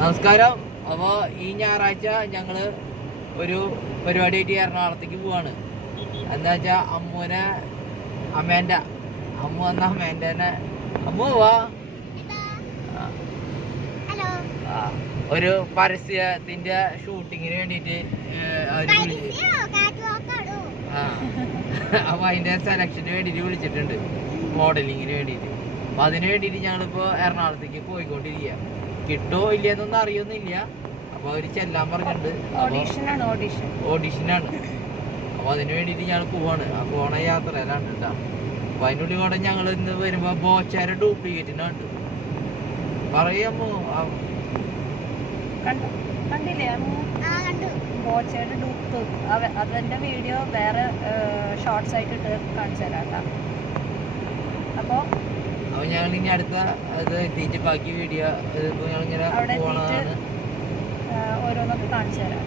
നമസ്കാരം. അപ്പോൾ ഈ ഞായറാഴ്ച ഞങ്ങൾ ഒരു പരിപാടിയായിട്ട് എറണാകുളത്തേക്ക് പോവാണ്. എന്താ വെച്ചാൽ അമ്മേൻ്റെ അമ്മ വന്ന അമ്മേൻ്റെ അമ്മ പോവാ ഒരു പരസ്യത്തിന്റെ ഷൂട്ടിങ്ങിന് വേണ്ടിയിട്ട് അപ്പൊ അതിന്റെ സെലക്ഷന് വേണ്ടിയിട്ട് വിളിച്ചിട്ടുണ്ട്, മോഡലിങ്ങിന് വേണ്ടിയിട്ട്. അപ്പൊ അതിന് വേണ്ടിയിട്ട് ഞങ്ങളിപ്പോ എറണാകുളത്തേക്ക് പോയിക്കൊണ്ടിരിക്കുക. കിട്ടോ ഇല്ലയെന്നൊന്നും അറിയൊന്നുമില്ല. അപ്പൊ അവര് ചെല്ലാൻ പറഞ്ഞിട്ടുണ്ട്. ഓഡിഷനാണ്. അപ്പൊ അതിന് വേണ്ടിയിട്ട് ഞങ്ങൾ പോവാണ്. ആ പോണ യാത്രയിലാണ് കേട്ടോ. അപ്പൊ അതിനുള്ളിൽ കൂടെ ഞങ്ങൾ ഇന്ന് വരുമ്പോ ബോച്ചേരെ ഡ്യൂപ്ലിക്കേറ്റിനുണ്ട്. പറയാമോ? കണ്ടില്ലേ ബോച്ചയുടെ ഡൂപ്പ്? അതിന്റെ വീഡിയോ വേറെ ഷോർട്സ് ആയിട്ട് ഇട്ട് കാണിച്ചു തരാം. അപ്പൊ ഞങ്ങൾ ഇനി അടുത്ത അത് എത്തിയിട്ട് ബാക്കി വീഡിയോ ഞങ്ങളിങ്ങനെ അവിടെ ഓരോന്നൊക്കെ കാണിച്ചു തരാം.